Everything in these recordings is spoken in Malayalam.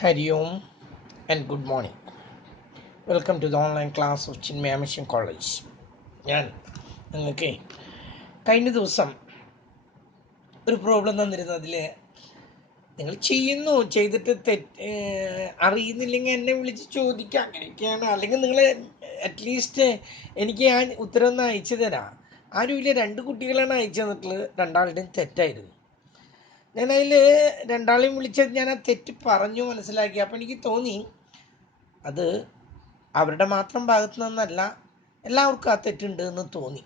Hari Om and good morning. Welcome to the online class of Chinmaya Mission College. ഞാൻ നിങ്ങൾക്ക് കഴിഞ്ഞ ദിവസം ഒരു പ്രോബ്ലം തന്നിരുന്നതിൽ നിങ്ങൾ ചെയ്തിട്ട് അറിയുന്നില്ലെങ്കിൽ എന്നെ വിളിച്ച് ചോദിക്കുക, അങ്ങനെയൊക്കെയാണ്. അല്ലെങ്കിൽ നിങ്ങൾ അറ്റ്ലീസ്റ്റ് എനിക്ക് ഞാൻ ഉത്തരം ഒന്ന് അയച്ചു തരാം. ആരുമില്ല, 2 കുട്ടികളാണ് അയച്ചു തന്നിട്ടുള്ളത്. 2ആളുടെയും തെറ്റായിരുന്നു. ഞാനതിൽ 2ആളെയും വിളിച്ചത് ഞാൻ ആ തെറ്റ് പറഞ്ഞു മനസ്സിലാക്കി. അപ്പോൾ എനിക്ക് തോന്നി അത് അവരുടെ മാത്രം ഭാഗത്തു നിന്നല്ല, എല്ലാവർക്കും ആ തെറ്റുണ്ട് എന്ന് തോന്നി.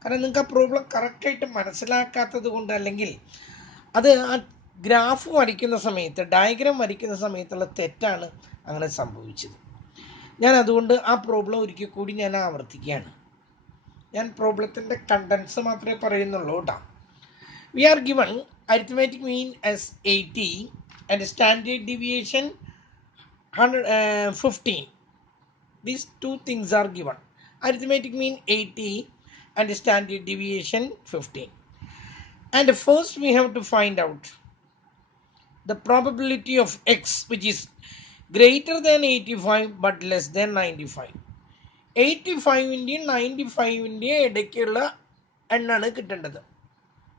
കാരണം നിങ്ങൾക്ക് ആ പ്രോബ്ലം കറക്റ്റായിട്ട് മനസ്സിലാക്കാത്തത് കൊണ്ട്, അല്ലെങ്കിൽ അത് ആ ഗ്രാഫ് വരയ്ക്കുന്ന സമയത്ത്, ഡയഗ്രാം വരയ്ക്കുന്ന സമയത്തുള്ള തെറ്റാണ് അങ്ങനെ സംഭവിച്ചത്. ഞാൻ അതുകൊണ്ട് ആ പ്രോബ്ലം ഒരിക്കൽ കൂടി ഞാൻ ആവർത്തിക്കുകയാണ്. ഞാൻ പ്രോബ്ലത്തിൻ്റെ കണ്ടൻസ് മാത്രമേ പറയുന്നുള്ളൂ കേട്ടോ. We are given arithmetic mean as 80 and standard deviation 15. These two things are given. Arithmetic mean 80 and standard deviation 15. And first we have to find out the probability of x, which is greater than 85 but less than 95. 85-ൻ്റെയും 95-ൻ്റെയും ഇടയ്ക്കുള്ള എണ്ണാണ് കിട്ടേണ്ടത്.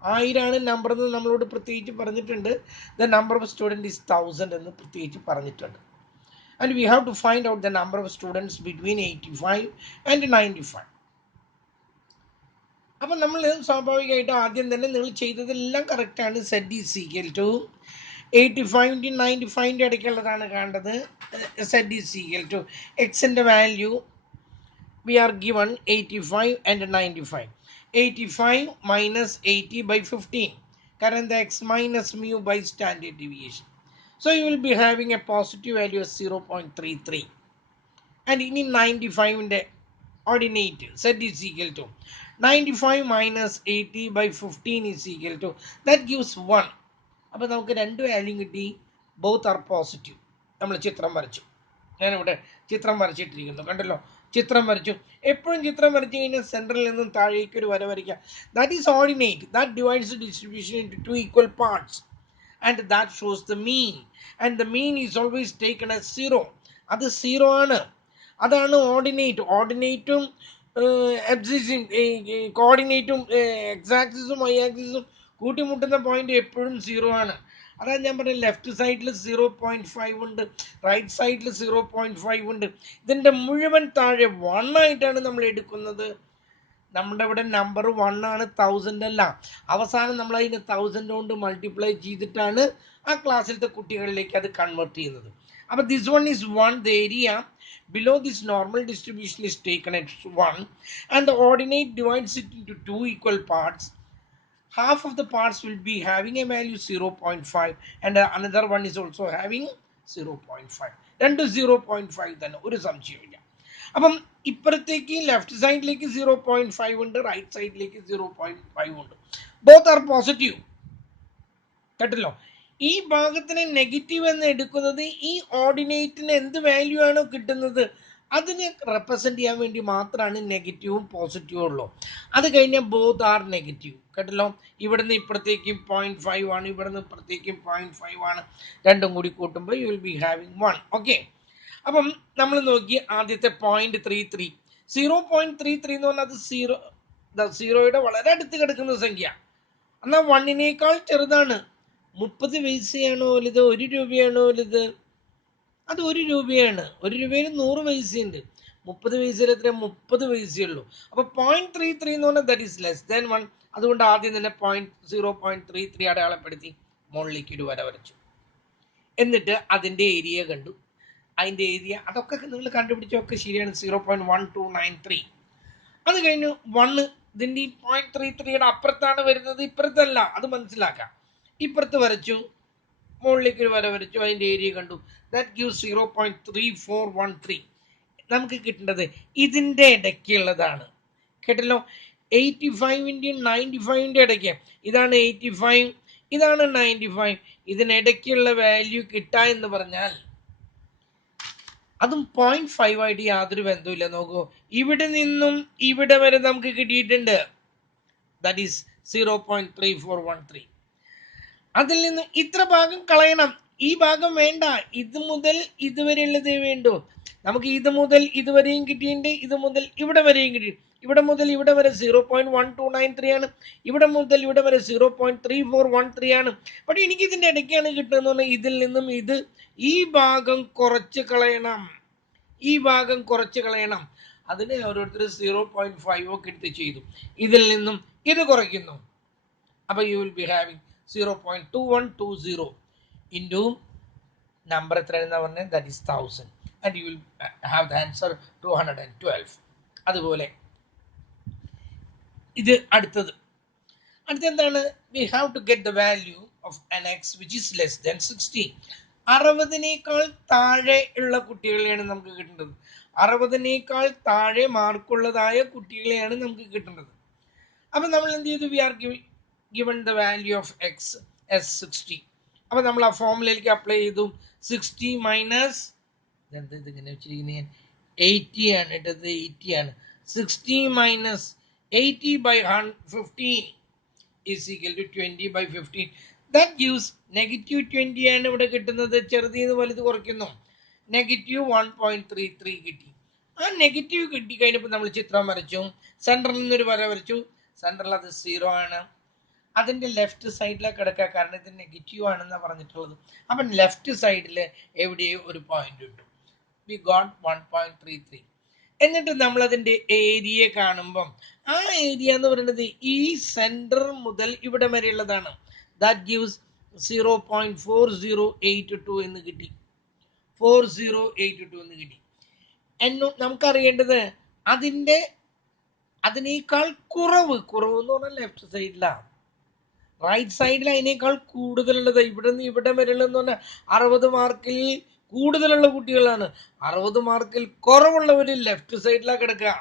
1000 നമ്പർ എന്ന് നമ്മളോട് പ്രത്യേകിച്ച് പറഞ്ഞിട്ടുണ്ട്. The number of student is 1000 എന്ന് പ്രത്യേകിച്ച് പറഞ്ഞിട്ടുണ്ട്. And we have to find out the number of students between 85 and 95. അപ്പം നമ്മൾ സ്വാഭാവികമായിട്ടും ആദ്യം തന്നെ നിങ്ങൾ ചെയ്തതെല്ലാം കറക്റ്റാണ്. സെഡ് ഈസ് ഈക്വൽ ടു 85-ൻ്റെയും 95-ൻ്റെ ഇടയ്ക്കുള്ളതാണ് കാണേണ്ടത്. സെഡ് ഈസ് ഈക്വൽ ടു എക്സിൻ്റെ value we are given 85 and 95. 85 minus 80 by 15. കാരണം the x minus mu by standard deviation. So you will be having a positive value of 0.33. And in 95-ൻ്റെ ordinate z is equal to 95 minus 80 by 15 is equal to, that gives 1. അപ്പോൾ നമുക്ക് 2 വാല്യൂ കിട്ടി. Both are positive. നമ്മൾ ചിത്രം വരച്ചു. ഞാനിവിടെ ചിത്രം വരച്ചിട്ടിരിക്കുന്നു, കണ്ടല്ലോ. ചിത്രം വരച്ചു. എപ്പോഴും ചിത്രം വരച്ചു കഴിഞ്ഞാൽ സെൻറ്ററിൽ നിന്നും താഴേക്ക് ഒരു വര വരയ്ക്കുക. That is ordinate. That divides the distribution into 2 equal parts. And that shows the mean. And the mean is always taken as 0. അത് 0 ആണ്. അതാണ് ഓർഡിനേറ്റ്. ഓർഡിനേറ്റും കോർഡിനേറ്റും എക്സ് ആക്സിസും വൈ ആക്സിസും കൂട്ടിമുട്ടുന്ന പോയിന്റ് എപ്പോഴും 0 ആണ്. അതാണ് ഞാൻ പറഞ്ഞത്. ലെഫ്റ്റ് സൈഡിൽ 0.5 ഉണ്ട്, റൈറ്റ് സൈഡിൽ 0.5 ഉണ്ട്. ഇതിൻ്റെ മുഴുവൻ താഴെ 1 ആയിട്ടാണ് നമ്മൾ എടുക്കുന്നത്. നമ്മുടെ ഇവിടെ നമ്പർ 1 ആണ്, 1000 അല്ല. അവസാനം നമ്മൾ അതിന് 1000 കൊണ്ട് മൾട്ടിപ്ലൈ ചെയ്തിട്ടാണ് ആ ക്ലാസ്സിലത്തെ കുട്ടികളിലേക്ക് അത് കൺവേർട്ട് ചെയ്യുന്നത്. അപ്പോൾ this one is 1. The area below this normal distribution is taken as 1 and the ordinate divides it into 2 equal parts. Half of the parts will be having a value 0.5 and another one is also having 0.5. രണ്ട് 0.5 തന്നെ, ഒരു സംശയമില്ല. അപ്പം ഇപ്പുറത്തേക്ക് ലെഫ്റ്റ് സൈഡിലേക്ക് 0.5 ഉണ്ട്, റൈറ്റ് സൈഡിലേക്ക് 0.5 ഉണ്ട്. Both are positive. കേട്ടല്ലോ. ഈ ഭാഗത്തിന് നെഗറ്റീവ് എന്ന് എടുക്കുന്നത് ഈ ഓർഡിനേറ്റിന് എന്ത് വാല്യൂ ആണോ കിട്ടുന്നത് അതിനെ റെപ്രസെൻറ്റ് ചെയ്യാൻ വേണ്ടി മാത്രമാണ് നെഗറ്റീവും പോസിറ്റീവും ഉള്ളൂ. അത് കഴിഞ്ഞാൽ ബോത്ത് ആർ നെഗറ്റീവ്. കേട്ടല്ലോ. ഇവിടുന്ന് ഇപ്പുറത്തേക്കും 0.5 ആണ്, ഇവിടുന്ന് ഇപ്പുറത്തേക്കും 0.5 ആണ്. രണ്ടും കൂടി കൂട്ടുമ്പോൾ you will be having 1. Okay. അപ്പം നമ്മൾ നോക്കി ആദ്യത്തെ 0.33. 0.33 എന്ന് പറഞ്ഞാൽ അത് സീറോയുടെ വളരെ അടുത്ത് കിടക്കുന്ന സംഖ്യ. എന്നാൽ 1-നേക്കാൾ ചെറുതാണ്. 30 പൈസയാണോ വലുത്, 1 രൂപയാണോ വലുത്? അത് 1 രൂപയാണ്. 1 രൂപയിൽ 100 പൈസയുണ്ട്. 30 പൈസയിൽ എത്ര? 30 പൈസയുള്ളൂ. അപ്പോൾ 0.33 എന്ന് പറഞ്ഞാൽ ദാറ്റ് ഈസ് ലെസ് ദാൻ 1. അതുകൊണ്ട് ആദ്യം തന്നെ 0.33 അടയാളപ്പെടുത്തി മുകളിലേക്ക് ഒരു വര വരച്ചു. എന്നിട്ട് അതിൻ്റെ ഏരിയ കണ്ടു. അതിൻ്റെ ഏരിയ അതൊക്കെ നിങ്ങൾ കണ്ടുപിടിച്ചൊക്കെ ശരിയാണ്. 0.1293. അത് കഴിഞ്ഞു 1. ഇതിൻ്റെ ഈ 0.33യുടെ അപ്പുറത്താണ് വരുന്നത്, ഇപ്പുറത്തല്ല. അത് മനസ്സിലാക്കാം. ഇപ്പുറത്ത് വരച്ചു, മുകളിലേക്ക് ഒരു വര വരച്ചു, അതിൻ്റെ ഏരിയ കണ്ടു. That gives 0.3413. നമുക്ക് കിട്ടേണ്ടത് ഇതിൻ്റെ ഇടയ്ക്കുള്ളതാണ്. കേട്ടല്ലോ. 85-ൻ്റെയും 95-ൻ്റെ ഇടയ്ക്ക്. ഇതാണ് 85, ഇതാണ് 95. ഇതിനിടയ്ക്കുള്ള വാല്യൂ കിട്ടുക എന്ന് പറഞ്ഞാൽ അതും 0.5 ആയിട്ട് യാതൊരു ബന്ധവുമില്ല. നോക്കൂ, ഇവിടെ നിന്നും ഇവിടെ വരെ നമുക്ക് കിട്ടിയിട്ടുണ്ട്. That is 0.3413. അതിൽ നിന്ന് ഇത്ര ഭാഗം കളയണം. ഈ ഭാഗം വേണ്ട, ഇത് മുതൽ ഇതുവരെയുള്ളതേ വേണ്ടൂ. നമുക്ക് ഇത് മുതൽ ഇതുവരെയും കിട്ടിയിട്ടുണ്ട്, ഇത് മുതൽ ഇവിടെ വരെയും കിട്ടി. ഇവിടെ മുതൽ ഇവിടെ വരെ 0.1293 ആണ്, ഇവിടെ മുതൽ ഇവിടെ വരെ 0.3413 ആണ്. പക്ഷെ എനിക്ക് ഇതിൻ്റെ ഇടയ്ക്കാണ് കിട്ടുന്നത് പറഞ്ഞാൽ ഇതിൽ നിന്നും ഇത് ഈ ഭാഗം കുറച്ച് കളയണം, ഈ ഭാഗം കുറച്ച് കളയണം. അതിന് ഓരോരുത്തർ 0.5 ഒക്കെ എടുത്ത് ചെയ്തു. ഇതിൽ നിന്നും ഇത് കുറയ്ക്കുന്നു. അപ്പോൾ you will be having 0.2120 into number എത്രയാണെന്ന് പറഞ്ഞാൽ that is 1000 and you will have the answer 212. അതുപോലെ ഇത് അടുത്തത് എന്താണ്? we have to get the value of an x which is less than 60. 60-നേക്കാൾ താഴെ ഉള്ള കുട്ടികളെയാണ് നമുക്ക് കിട്ടേണ്ടത്. 60-നേക്കാൾ താഴെ മാർക്കുള്ളതായ കുട്ടികളെയാണ് നമുക്ക് കിട്ടേണ്ടത്. അപ്പം നമ്മൾ എന്ത് ചെയ്തു? We are given the value of x as 60. അപ്പോൾ നമ്മൾ ആ ഫോമിലേക്ക് അപ്ലൈ ചെയ്തു. 60 മൈനസ് ഇതിങ്ങനെ വെച്ചിരിക്കുന്നത് 80 ആണ് ഇട്ടത്, 80 ആണ്. 60 minus 80 by 15 is equal to 20 by 15. That gives -20 ആണ് ഇവിടെ കിട്ടുന്നത്. ചെറുതിന്ന് വലുത് കുറയ്ക്കുന്നു. -1.33 കിട്ടി. ആ നെഗറ്റീവ് കിട്ടിക്കഴിഞ്ഞപ്പോൾ നമ്മൾ ചിത്രം വരച്ചു. സെൻറ്ററിൽ നിന്നൊരു വര വരച്ചു. സെൻറ്ററിൽ അത് 0 ആണ്. അതിൻ്റെ ലെഫ്റ്റ് സൈഡിലേക്ക് കിടക്കുക, കാരണം ഇത് നെഗറ്റീവ് ആണെന്നാണ് പറഞ്ഞിട്ടുള്ളത്. അപ്പം ലെഫ്റ്റ് സൈഡിൽ എവിടെയോ ഒരു പോയിന്റ് ഇട്ടു. We got 1.33. എന്നിട്ട് നമ്മൾ അതിൻ്റെ ഏരിയ കാണുമ്പം ആ ഏരിയ എന്ന് പറയുന്നത് ഈ സെൻറ്റർ മുതൽ ഇവിടെ വരെയുള്ളതാണ്. ദാറ്റ് ഗിവ്സ് 0.4082 എന്ന് കിട്ടി. 4082 എന്ന് കിട്ടി. നമുക്കറിയേണ്ടത് അതിനേക്കാൾ കുറവ് എന്ന് പറഞ്ഞാൽ ലെഫ്റ്റ് സൈഡിലാണ്. റൈറ്റ് സൈഡിൽ അതിനേക്കാൾ കൂടുതലുള്ളത് ഇവിടെ നിന്ന് ഇവിടെ വരെയുള്ളതെന്ന് പറഞ്ഞാൽ 60 മാർക്കിൽ കൂടുതലുള്ള കുട്ടികളാണ്. 60 മാർക്കിൽ കുറവുള്ളവർ ലെഫ്റ്റ് സൈഡിലാണ് കിടക്കുക.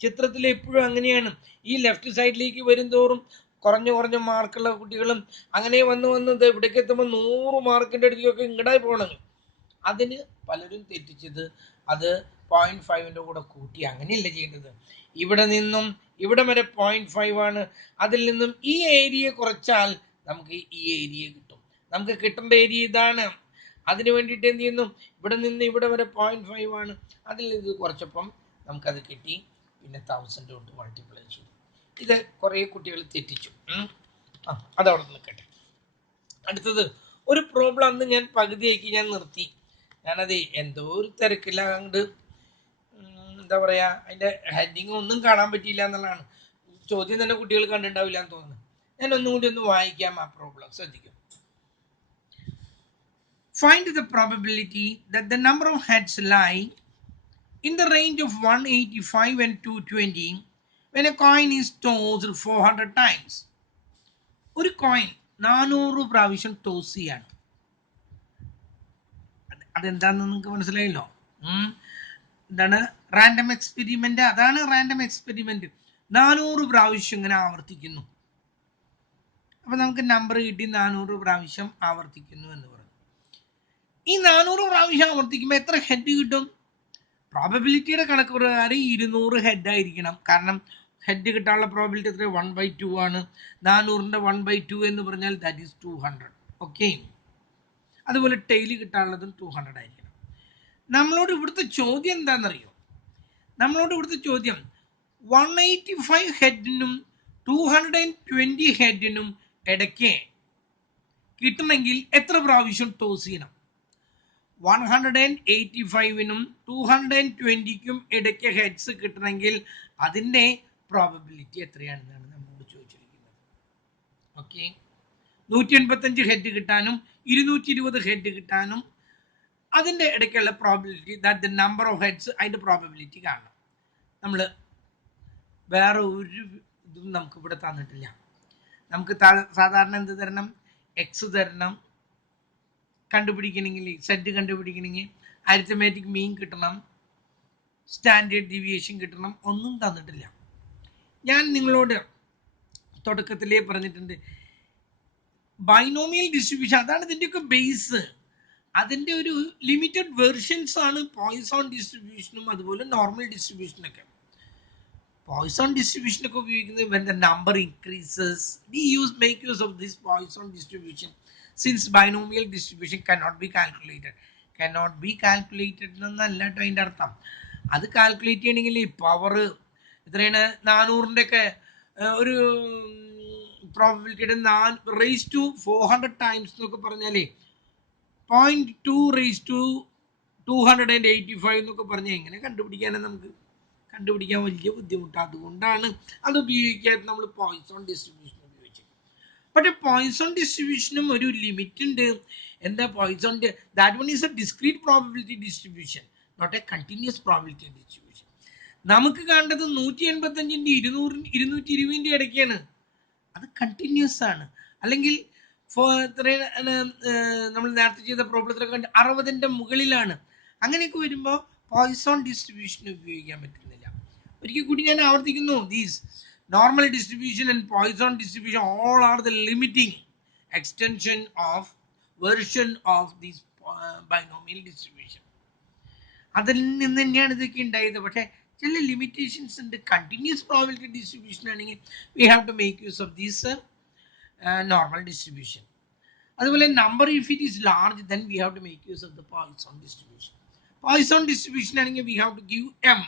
ചിത്രത്തിൽ എപ്പോഴും അങ്ങനെയാണ്. ഈ ലെഫ്റ്റ് സൈഡിലേക്ക് വരും തോറും കുറഞ്ഞ മാർക്കുള്ള കുട്ടികളും അങ്ങനെ വന്ന് ഇവിടേക്ക് എത്തുമ്പോൾ 100 മാർക്കിൻ്റെ അടുത്തേക്കൊക്കെ ഇങ്ങടായി പോകണം. അതിന് പലരും തെറ്റിച്ചത് അത് 0.5ൻ്റെ കൂടെ കൂട്ടി. അങ്ങനെയല്ല ചെയ്യേണ്ടത്. ഇവിടെ നിന്നും ഇവിടെ വരെ 0.5 ആണ്. അതിൽ നിന്നും ഈ ഏരിയ കുറച്ചാൽ നമുക്ക് ഈ ഏരിയ കിട്ടും. നമുക്ക് കിട്ടേണ്ട ഏരിയ ഇതാണ്. അതിന് വേണ്ടിയിട്ട് എന്ത് ചെയ്യുന്നു? ഇവിടെ നിന്ന് ഇവിടെ വരെ 0.5 ആണ്. അതിൽ ഇത് കുറച്ചപ്പം നമുക്കത് കിട്ടി. പിന്നെ 1000 കൊണ്ട് മൾട്ടിപ്ലൈ ചെയ്തു. ഇത് കുറേ കുട്ടികൾ തെറ്റിച്ചു. അതവിടെ നിൽക്കട്ടെ. അടുത്തത് ഒരു പ്രോബ്ലം അന്ന് ഞാൻ പകുതിയാക്കി ഞാൻ നിർത്തി. ഞാനത് എന്തോ ഒരു തിരക്കില്ലാണ്ട് എന്താ പറയുക, അതിൻ്റെ ഹെഡിങ് ഒന്നും കാണാൻ പറ്റിയില്ല എന്നുള്ളതാണ്. ചോദ്യം തന്നെ കുട്ടികൾ കണ്ടിട്ടുണ്ടാവില്ല എന്ന് തോന്നുന്നു. ഞാൻ ഒന്നും കൂടി ഒന്ന് വായിക്കാം ആ പ്രോബ്ലം, ശ്രദ്ധിക്കും. Find the probability that the number of heads lie in the range of 185 and 220 when a coin is tossed 400 times. ഒരു കോയിൻ 400 പ്രാവശ്യം ടോസ് ചെയ്യാണ്. അതെന്താണെന്ന് നിങ്ങൾക്ക് മനസ്സിലായല്ലോ. എന്താണ്? Random experiment. അതാണ് റാൻഡം എക്സ്പെരിമെന്റ്. 400 പ്രാവശ്യം ഇങ്ങനെ ആവർത്തിക്കുന്നു. അപ്പൊ നമുക്ക് നമ്പർ കിട്ടി 400 പ്രാവശ്യം ആവർത്തിക്കുന്നു എന്ന് പറഞ്ഞു. ഈ 400 പ്രാവശ്യം ആവർത്തിക്കുമ്പോൾ എത്ര ഹെഡ് കിട്ടും? പ്രോബബിലിറ്റിയുടെ കണക്ക് പ്രകാരം 200 ഹെഡ് ആയിരിക്കണം. കാരണം ഹെഡ് കിട്ടാനുള്ള പ്രോബിലിറ്റി എത്ര? 1/2 ആണ്. 400ന്റെ 1/2 എന്ന് പറഞ്ഞാൽ ദാറ്റ് ഈസ് 200. ഓക്കെ. അതുപോലെ ടെയില് കിട്ടാനുള്ളതും 200 ആയിരിക്കണം. നമ്മളോട് ഇവിടുത്തെ ചോദ്യം എന്താണെന്നറിയോ? നമ്മളോട് ഇവിടുത്തെ ചോദ്യം 185 ഹെഡിനും 220 ഹെഡിനും ഇടയ്ക്ക് കിട്ടണമെങ്കിൽ എത്ര പ്രാവശ്യം ടോസ് ചെയ്യണം? 185നും 220ക്കും ഇടയ്ക്ക് ഹെഡ്സ് കിട്ടണമെങ്കിൽ അതിൻ്റെ പ്രോബബിലിറ്റി എത്രയാണെന്നാണ് നമ്മളോട് ചോദിച്ചിരിക്കുന്നത്. ഓക്കെ. 185 ഹെഡ് കിട്ടാനും 220 ഹെഡ് കിട്ടാനും അതിൻ്റെ ഇടയ്ക്കുള്ള probability, that the number of heads, അതിൻ്റെ പ്രോബബിലിറ്റി കാണണം. നമ്മൾ വേറെ ഒരു ഇതും നമുക്ക് ഇവിടെ തന്നിട്ടില്ല. നമുക്ക് സാധാരണ എന്ത് തരണം? എക്സ് തരണം. കണ്ടുപിടിക്കണമെങ്കിൽ സെറ്റ് കണ്ടുപിടിക്കണമെങ്കിൽ അരിത്തമാറ്റിക് മീൻ കിട്ടണം, സ്റ്റാൻഡേർഡ് ഡീവിയേഷൻ കിട്ടണം. ഒന്നും തന്നിട്ടില്ല. ഞാൻ നിങ്ങളോട് തുടക്കത്തിലേ പറഞ്ഞിട്ടുണ്ട്, ബൈനോമിയൽ ഡിസ്ട്രിബ്യൂഷൻ അതാണ് ഇതിൻ്റെയൊക്കെ ബേസ്. അതിൻ്റെ ഒരു ലിമിറ്റഡ് വെർഷൻസ് ആണ് പോയിസോൺ ഡിസ്ട്രിബ്യൂഷനും അതുപോലെ നോർമൽ ഡിസ്ട്രിബ്യൂഷനൊക്കെ. പോയിസോൺ ഡിസ്ട്രിബ്യൂഷനൊക്കെ ഉപയോഗിക്കുന്നത് when the number increases, we make use of this Poisson distribution. Since binomial distribution cannot be calculated എന്നല്ല കേട്ടോ അതിൻ്റെ അർത്ഥം. അത് കാൽക്കുലേറ്റ് ചെയ്യണമെങ്കിൽ പവർ എത്രയാണ് 400ൻ്റെ ഒക്കെ ഒരു പ്രോബിലിറ്റിയുടെ 4 raised to 400 ടൈംസ് എന്നൊക്കെ പറഞ്ഞാലേ 0.2 raised to 285 എന്നൊക്കെ പറഞ്ഞാൽ എങ്ങനെ കണ്ടുപിടിക്കാനാണ് നമുക്ക് കണ്ടുപിടിക്കാൻ വലിയ ബുദ്ധിമുട്ടാണ്. അതുകൊണ്ടാണ് അത് ഉപയോഗിക്കാതെ നമ്മൾ പോയിസോൺ ഡിസ്ട്രിബ്യൂഷൻ ഉപയോഗിച്ചത്. പക്ഷേ പോയിസോൺ ഡിസ്ട്രിബ്യൂഷനും ഒരു ലിമിറ്റ് ഉണ്ട്. എന്താ Poisson? That one is a discrete probability distribution, not a continuous probability distribution. നമുക്ക് കാണേണ്ടത് 185ൻ്റെ 200 220ൻ്റെ ഇടയ്ക്കാണ്. അത് കണ്ടിന്യൂസ് ആണ്. അല്ലെങ്കിൽ നമ്മൾ നേരത്തെ ചെയ്ത പ്രോബ്ലത്തിലൊക്കെ 60ൻ്റെ മുകളിലാണ്. അങ്ങനെയൊക്കെ വരുമ്പോൾ പോയിസോൺ ഡിസ്ട്രിബ്യൂഷൻ ഉപയോഗിക്കാൻ പറ്റുന്നില്ല. ഒരിക്കൽ കൂടി ഞാൻ ആവർത്തിക്കുന്നു, these normal distribution and Poisson distribution all are the limiting extension of version of these binomial distribution. അതിൽ നിന്ന് തന്നെയാണ് ഇതൊക്കെ ഉണ്ടായത്. പക്ഷേ ചില ലിമിറ്റേഷൻസ് ഉണ്ട്. കണ്ടിന്യൂസ് പ്രോബിലിറ്റി ഡിസ്ട്രിബ്യൂഷൻ ആണെങ്കിൽ we have to make use of these normal distribution. അതുപോലെ number if it is large then we have to make use of the Poisson distribution. Poisson distribution ആണെങ്കിൽ we have to give M.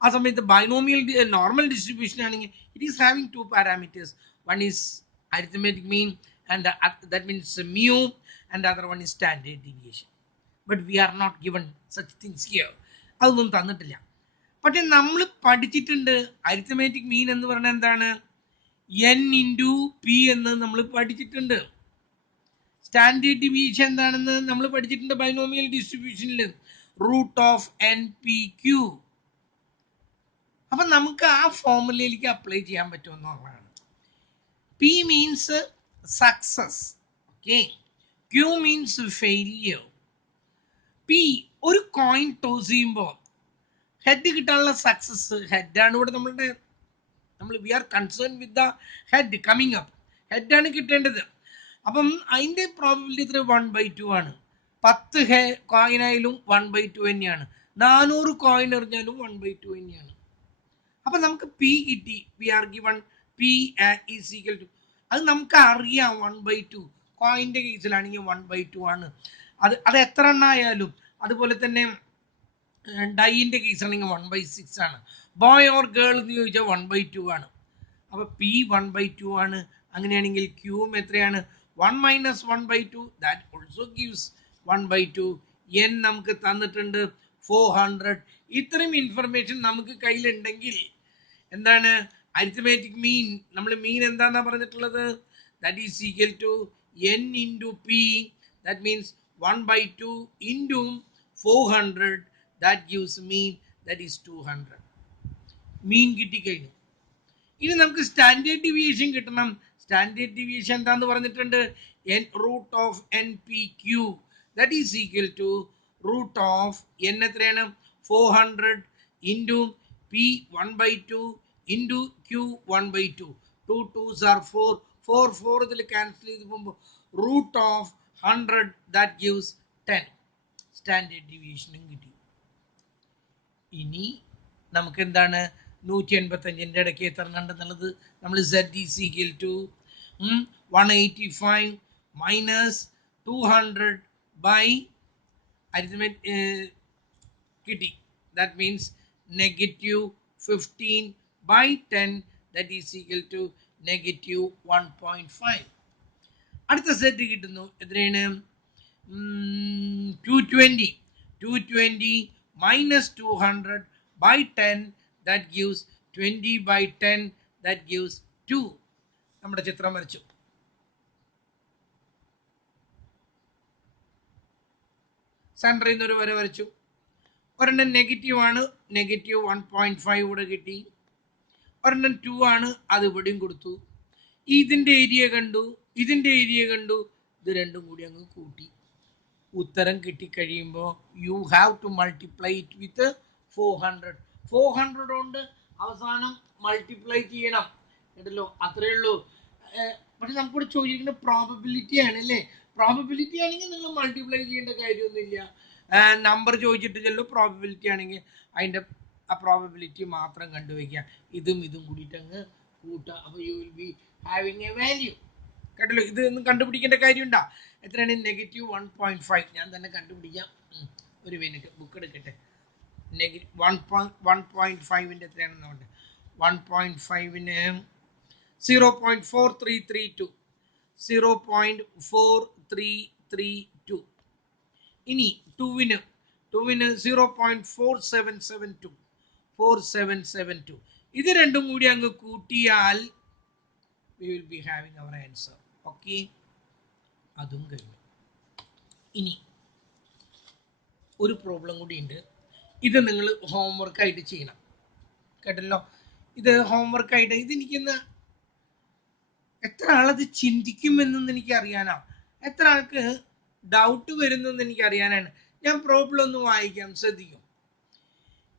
ആ സമയത്ത് ബൈനോമിയൽ നോർമൽ ഡിസ്ട്രിബ്യൂഷൻ ആണെങ്കിൽ it is having 2 parameters. One is arithmetic mean and that means mu, and the other one is standard deviation. But we are not given such things here. അതൊന്നും തന്നിട്ടില്ല. പക്ഷെ നമ്മൾ പഠിച്ചിട്ടുണ്ട് അരിത്മെറ്റിക് മീൻ എന്ന് പറഞ്ഞാൽ എന്താണ്? n ഇൻറ്റു പി എന്ന് നമ്മൾ പഠിച്ചിട്ടുണ്ട്. സ്റ്റാൻഡേർഡ് ഡീവിയേഷൻ എന്താണെന്ന് നമ്മൾ പഠിച്ചിട്ടുണ്ട് ബൈനോമിയൽ ഡിസ്ട്രിബ്യൂഷനിൽ, root of N P Q. അപ്പം നമുക്ക് ആ ഫോർമുലയിലേക്ക് അപ്ലൈ ചെയ്യാൻ പറ്റുമെന്നുള്ളതാണ്. P means success, okay. Q means failure. P ഒരു കോയിൻ ടോസ് ചെയ്യുമ്പോൾ ഹെഡ് കിട്ടാനുള്ള സക്സസ് ഹെഡാണ്. ഇവിടെ നമ്മൾ we are concern with the head coming up. ഹെഡാണ് കിട്ടേണ്ടത്. അപ്പം അതിൻ്റെ പ്രോബിലിറ്റി ഇത്ര 1/2 ആണ്. 10 കോയിനായാലും 1/2 തന്നെയാണ്. 400 കോയിൻ എറിഞ്ഞാലും 1/2 തന്നെയാണ്. അപ്പം നമുക്ക് പി കിട്ടി. We are given P is equal to, അത് നമുക്ക് അറിയാം 1/2. കോയിൻ്റെ കേസിലാണെങ്കിൽ 1/2 ആണ്. അത് എത്ര എണ്ണായാലും. അതുപോലെ തന്നെ ഡൈൻ്റെ കേസാണെങ്കിൽ 1/6 ആണ്. ബോയ് ഓർ ഗേൾ എന്ന് ചോദിച്ചാൽ 1/2 ആണ്. അപ്പോൾ പി 1/2 ആണ്. അങ്ങനെയാണെങ്കിൽ ക്യൂവും എത്രയാണ്? 1 minus 1/2, that also gives 1/2. N നമുക്ക് തന്നിട്ടുണ്ട് 400. ഇത്രയും ഇൻഫർമേഷൻ നമുക്ക് കയ്യിലുണ്ടെങ്കിൽ എന്താണ് അരിത്മെറ്റിക് മീൻ? നമ്മൾ മീൻ എന്താണെന്നാ പറഞ്ഞിട്ടുള്ളത്? That is equal to n into P, that means 1/2 into 400, that gives mean, that is 200. Mean കിട്ടിക്കഴിഞ്ഞു. ഇനി നമുക്ക് സ്റ്റാൻഡേർഡ് ഡീവിയേഷൻ കിട്ടണം. സ്റ്റാൻഡേർഡ് ഡീവിയേഷൻ എന്താന്ന് പറഞ്ഞിട്ടുണ്ട്? Root of N P Q, that is equal to root of N എത്രയാണ്? 400 into P 1/2 into Q 1/2. 2 2s are 4. 4 ഇതിൽ ക്യാൻസൽ ചെയ്ത് പോകുമ്പോൾ root of 100, that gives 10. Standard ഡീവിയേഷനും കിട്ടി. ഇനി നമുക്ക് എന്താണ് 185ൻ്റെ ഇടയ്ക്ക് എത്ര കണ്ടെന്നുള്ളത് നമ്മൾ z is equal to 185 minus 200 by കിട്ടി. That means -15 by 10, that is equal to -1.5. അടുത്ത സെറ്റ് കിട്ടുന്നു. എത്രയാണ്? 220 minus 200 by 10, that gives 20 by 10, that gives 2. നമ്മുടെ ചിത്രം വരച്ചു. സെൻറ്ററിൽ നിന്ന് ഒരു വര വരച്ചു. ഒരെണ്ണം നെഗറ്റീവ് ആണ്, -1.5 ഇവിടെ കിട്ടി. ഒരെണ്ണം 2 ആണ്, അത് ഇവിടെയും കൊടുത്തു. ഇതിൻ്റെ ഏരിയ കണ്ടു, ഇതിൻ്റെ ഏരിയ കണ്ടു. ഇത് രണ്ടും കൂടി അങ്ങ് കൂട്ടി. ഉത്തരം കിട്ടിക്കഴിയുമ്പോൾ you have to multiply it with 400. 400 കൊണ്ട് അവസാനം മൾട്ടിപ്ലൈ ചെയ്യണം കേട്ടല്ലോ. അത്രയേ ഉള്ളൂ. പക്ഷെ നമുക്കിവിടെ ചോദിച്ചിരിക്കുന്ന പ്രോബബിലിറ്റി ആണ് അല്ലേ? പ്രോബബിലിറ്റി ആണെങ്കിൽ നിങ്ങൾ മൾട്ടിപ്ലൈ ചെയ്യേണ്ട കാര്യമൊന്നുമില്ല. നമ്പർ ചോദിച്ചിട്ടില്ലല്ലോ. പ്രോബബിലിറ്റി ആണെങ്കിൽ അതിൻ്റെ ആ പ്രോബബിലിറ്റി മാത്രം കണ്ടുവയ്ക്കുക. ഇതും കൂടിയിട്ട് അങ്ങ് കൂട്ടുക. അപ്പോൾ you will be having A value. കേട്ടല്ലോ. ഇത് ഒന്നും കണ്ടുപിടിക്കേണ്ട കാര്യമുണ്ടോ? എത്രയാണ്? -1.5. ഞാൻ തന്നെ കണ്ടുപിടിക്കാം. ഒരു മിനിറ്റ് ബുക്ക് എടുക്കട്ടെ. -1.5ൻ്റെ എത്രയാണെന്ന് പറഞ്ഞത്? 1.5ന് 0.4332. 0.4332. ഇനി 2വിന് 0.4772. 4772. ഇത് രണ്ടും കൂടി അങ്ങ് കൂട്ടിയാൽ we will be having our answer. Okay, അതും കഴിഞ്ഞു. ഇനി ഒരു പ്രോബ്ലം കൂടി ഉണ്ട്. ഇത് നിങ്ങൾ ഹോംവർക്ക് ആയിട്ട് ചെയ്യണം. കേട്ടല്ലോ. ഇത് ഹോംവർക്ക് ആയിട്ട് ഇതെനിക്കൊന്ന് എത്ര ആളത് ചിന്തിക്കുമെന്നൊന്ന് എനിക്ക് അറിയാനാണ്, എത്ര ആൾക്ക് ഡൗട്ട് വരുന്നെന്ന് എനിക്ക് അറിയാനാണ്. ഞാൻ പ്രോബ്ലം ഒന്ന് വായിക്കാം, ശ്രദ്ധിക്കും.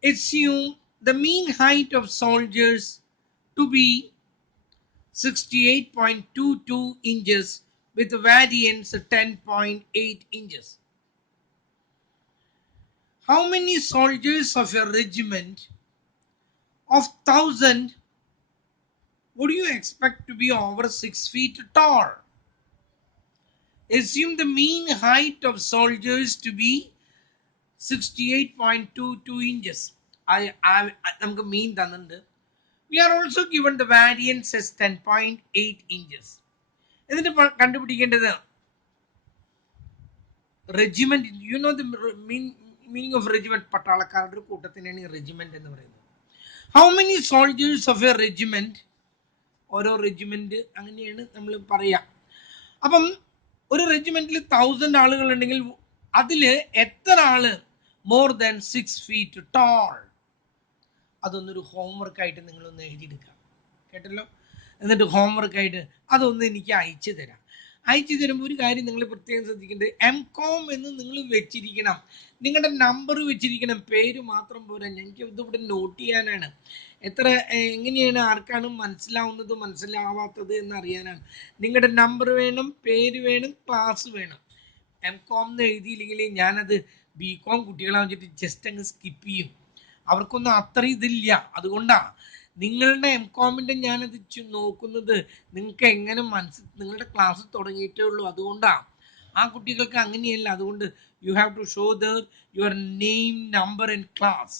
Assume the mean height of soldiers to be 68.22 inches with variance 10.8 inches. How many soldiers of a regiment of 1,000 would you expect to be over 6 feet tall? Assume the mean height of soldiers to be 68.22 inches. നമുക്ക് മീൻ തന്നിട്ടുണ്ട്. We are also given the variance as 10.8 inches. എന്നിട്ട് കണ്ടുപിടിക്കേണ്ടത് regiment. You know the meaning of regiment. പട്ടാളക്കാരുടെ ഒരു കൂട്ടത്തിനാണ് ഈ റെജിമെന്റ് എന്ന് പറയുന്നത്. How many soldiers of a regiment? ഓരോ റെജിമെന്റ് അങ്ങനെയാണ് നമ്മൾ പറയാം. അപ്പം ഒരു റെജിമെന്റിൽ 1000 ആളുകൾ ഉണ്ടെങ്കിൽ അതില് എത്ര ആള് മോർ ദാൻ 6 feet tall? അതൊന്നൊരു ഹോംവർക്ക് ആയിട്ട് നിങ്ങളൊന്ന് എഴുതിയെടുക്കുക. കേട്ടല്ലോ. എന്നിട്ട് ഹോംവർക്ക് ആയിട്ട് അതൊന്ന് എനിക്ക് അയച്ചു തരാം. അയച്ചു തരുമ്പോൾ ഒരു കാര്യം നിങ്ങൾ പ്രത്യേകം ശ്രദ്ധിക്കേണ്ടത്, MCOM എന്ന് നിങ്ങൾ വെച്ചിരിക്കണം. നിങ്ങളുടെ നമ്പർ വെച്ചിരിക്കണം, പേര് മാത്രം പോരാ. ഞങ്ങൾക്ക് ഇതിവിടെ നോട്ട് ചെയ്യാനാണ്. എത്ര എങ്ങനെയാണ് ആർക്കാണ് മനസ്സിലാവുന്നത് മനസ്സിലാവാത്തത് എന്ന് അറിയാനാണ്. നിങ്ങളുടെ നമ്പർ വേണം, പേര് വേണം, ക്ലാസ് വേണം. MCOM എന്ന് എഴുതിയില്ലെങ്കിൽ ഞാനത് BCom കുട്ടികളെ വെച്ചിട്ട് ജസ്റ്റ് അങ്ങ് സ്കിപ്പ് ചെയ്യും. അവർക്കൊന്നും അത്ര ഇതില്ല. അതുകൊണ്ടാണ് നിങ്ങളുടെ MCOMൻ്റെ ഞാനത് നോക്കുന്നത്. നിങ്ങൾക്ക് എങ്ങനെ നിങ്ങളുടെ ക്ലാസ് തുടങ്ങിയിട്ടേ ഉള്ളൂ. അതുകൊണ്ടാണ് ആ കുട്ടികൾക്ക് അങ്ങനെയല്ല. അതുകൊണ്ട് you have to show your name, number and class.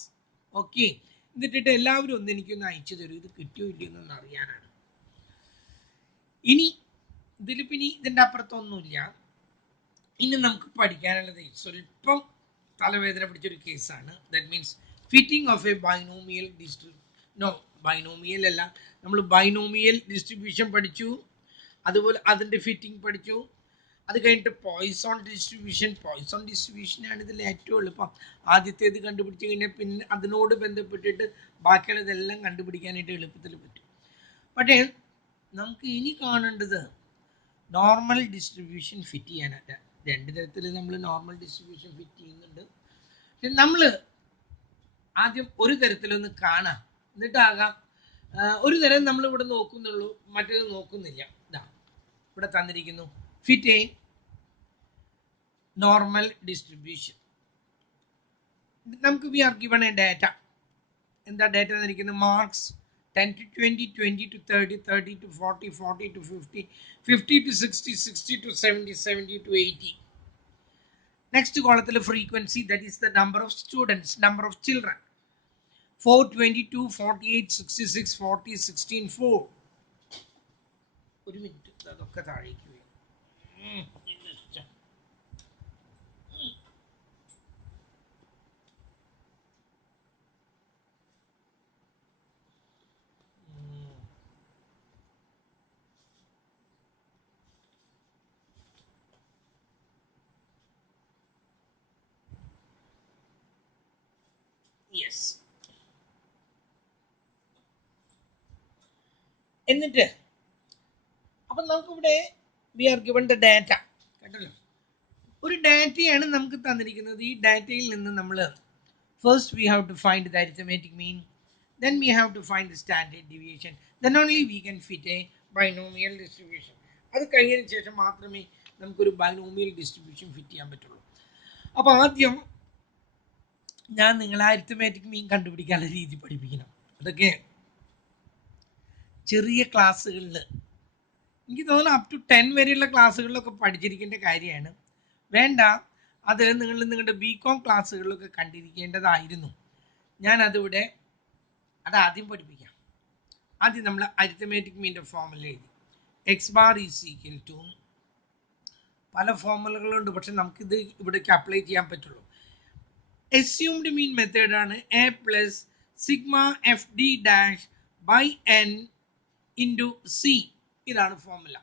Okay. എന്നിട്ട് എല്ലാവരും ഒന്ന് എനിക്കൊന്ന് അയച്ചു തരും, ഇത് കിട്ടിയോ ഇല്ലയോ എന്നൊന്ന് അറിയാനാണ്. ഇനി ഇതിൽ പിന്നെ ഇതിൻ്റെ അപ്പുറത്തൊന്നുമില്ല. ഇനി നമുക്ക് പഠിക്കാനുള്ളത് സ്വല്പം തലവേദന പിടിച്ചൊരു കേസാണ്. That means fitting of A binomial binomial അല്ല, നമ്മൾ ബൈനോമിയൽ ഡിസ്ട്രിബ്യൂഷൻ പഠിച്ചു. അതുപോലെ അതിൻ്റെ ഫിറ്റിംഗ് പഠിച്ചു. അത് കഴിഞ്ഞിട്ട് പോയിസോൺ ഡിസ്ട്രിബ്യൂഷനാണ് ഇതിൽ ഏറ്റവും എളുപ്പം. ആദ്യത്തേത് കണ്ടുപിടിച്ച് കഴിഞ്ഞാൽ പിന്നെ അതിനോട് ബന്ധപ്പെട്ടിട്ട് ബാക്കിയുള്ളതെല്ലാം കണ്ടുപിടിക്കാനായിട്ട് എളുപ്പത്തിൽ പറ്റും. പക്ഷേ നമുക്ക് ഇനി കാണേണ്ടത് നോർമൽ ഡിസ്ട്രിബ്യൂഷൻ ഫിറ്റ് ചെയ്യാനായിട്ട്. രണ്ട് തരത്തിൽ നമ്മൾ നോർമൽ ഡിസ്ട്രിബ്യൂഷൻ ഫിറ്റ് ചെയ്യുന്നുണ്ട്. പക്ഷെ നമ്മൾ ആദ്യം ഒരു തരത്തിലൊന്ന് കാണാം, എന്നിട്ടാകാം ഒരു തരം നമ്മൾ ഇവിടെ നോക്കുന്നുള്ളൂ, മറ്റേത് നോക്കുന്നില്ല. ഇതാ ഇവിടെ തന്നിരിക്കുന്നു, ഫിറ്റ് എ നോർമൽ ഡിസ്ട്രിബ്യൂഷൻ. നമുക്ക് we are given a data. എന്താ ഡാറ്റ തന്നിരിക്കുന്നത്? Marks 10 to 20, 20 to 30, 30 to 40, 40 to 50, 50 to 60, 60 to 70, 70 to 80. Next column frequency, that is the number of students, number of children. 4, 22, 48, 66, 40, 16, 4. ഒരു മിനിറ്റ് അതൊക്കെ താഴേക്ക് വരും. യെസ്. എന്നിട്ട് അപ്പം നമുക്കിവിടെ we are given the data. കേട്ടല്ലോ, ഒരു ഡാറ്റയാണ് നമുക്ക് തന്നിരിക്കുന്നത്. ഈ ഡാറ്റയിൽ നിന്ന് നമ്മൾ first we have to find the arithmetic mean, then we have to find the standard deviation, then only we can fit a binomial distribution. അത് കഴിഞ്ഞതിന് ശേഷം മാത്രമേ നമുക്കൊരു ബൈനോമിയൽ ഡിസ്ട്രിബ്യൂഷൻ ഫിറ്റ് ചെയ്യാൻ പറ്റുള്ളൂ. അപ്പോൾ ആദ്യം ഞാൻ നിങ്ങളെ അരിത്മെറ്റിക് മീൻ കണ്ടുപിടിക്കാനുള്ള രീതി പഠിപ്പിക്കണം. അതൊക്കെ ചെറിയ ക്ലാസ്സുകളിൽ എനിക്ക് തോന്നുന്നു അപ് ടു 10 വരെയുള്ള ക്ലാസ്സുകളിലൊക്കെ പഠിച്ചിരിക്കേണ്ട കാര്യമാണ്. വേണ്ട, അത് നിങ്ങൾ നിങ്ങളുടെ ബികോം ക്ലാസ്സുകളിലൊക്കെ കണ്ടിരിക്കേണ്ടതായിരുന്നു. ഞാൻ അതിവിടെ ആദ്യം പഠിപ്പിക്കാം. ആദ്യം നമ്മൾ അരിത്തമാറ്റിക് മീൻ്റെ ഫോർമുല എഴുതി. X bar is equal to, പല ഫോർമുലകളുണ്ട്, പക്ഷെ നമുക്കിത് ഇവിടേക്ക് അപ്ലൈ ചെയ്യാൻ പറ്റുള്ളൂ. അസ്യൂംഡ് മീൻ മെത്തേഡാണ് A plus sigma F D dash by N into C. ഇതാണ് formula.